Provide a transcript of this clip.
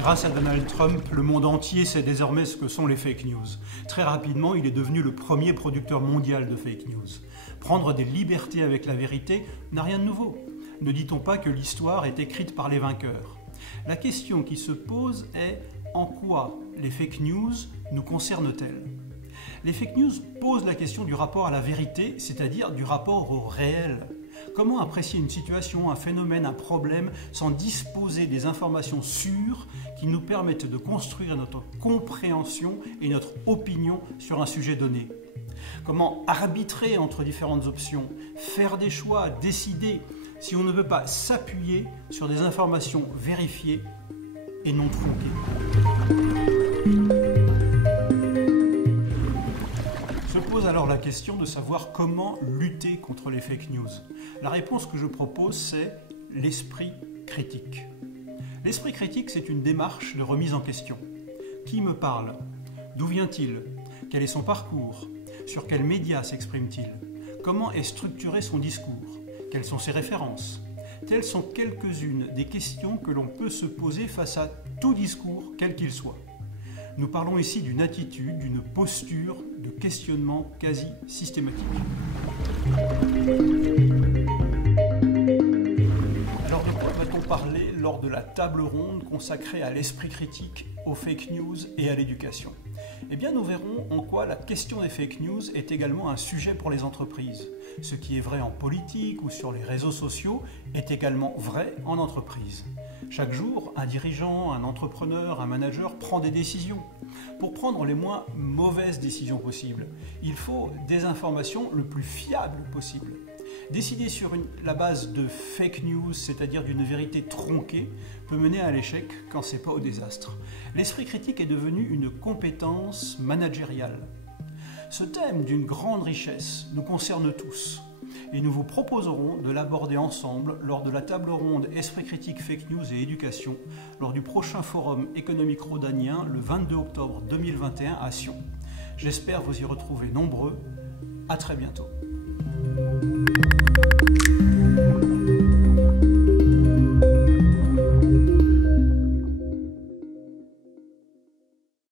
Grâce à Donald Trump, le monde entier sait désormais ce que sont les fake news. Très rapidement, il est devenu le premier producteur mondial de fake news. Prendre des libertés avec la vérité n'a rien de nouveau. Ne dit-on pas que l'histoire est écrite par les vainqueurs? La question qui se pose est en quoi les fake news nous concernent-elles? Les fake news posent la question du rapport à la vérité, c'est-à-dire du rapport au réel. Comment apprécier une situation, un phénomène, un problème sans disposer des informations sûres qui nous permettent de construire notre compréhension et notre opinion sur un sujet donné? Comment arbitrer entre différentes options, faire des choix, décider si on ne veut pas s'appuyer sur des informations vérifiées et non tronquées? Se pose alors la question de savoir comment lutter contre les fake news. La réponse que je propose, c'est l'esprit critique. L'esprit critique, c'est une démarche de remise en question. Qui me parle? D'où vient-il? Quel est son parcours? Sur quels médias s'exprime-t-il? Comment est structuré son discours? Quelles sont ses références? Telles sont quelques-unes des questions que l'on peut se poser face à tout discours, quel qu'il soit. Nous parlons ici d'une attitude, d'une posture de questionnement quasi systématique. Alors de quoi va-t-on parler lors de la table ronde consacrée à l'esprit critique, aux fake news et à l'éducation? Eh bien, nous verrons en quoi la question des fake news est également un sujet pour les entreprises. Ce qui est vrai en politique ou sur les réseaux sociaux est également vrai en entreprise. Chaque jour, un dirigeant, un entrepreneur, un manager prend des décisions. Pour prendre les moins mauvaises décisions possibles, il faut des informations le plus fiables possible. Décider sur la base de fake news, c'est-à-dire d'une vérité tronquée, peut mener à l'échec quand c'est pas au désastre. L'esprit critique est devenu une compétence managériale. Ce thème d'une grande richesse nous concerne tous et nous vous proposerons de l'aborder ensemble lors de la table ronde Esprit critique, fake news et éducation lors du prochain forum économique rhodanien le 22 octobre 2021 à Sion. J'espère vous y retrouver nombreux. À très bientôt.